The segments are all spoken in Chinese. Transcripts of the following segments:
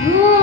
Oh.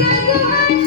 生活。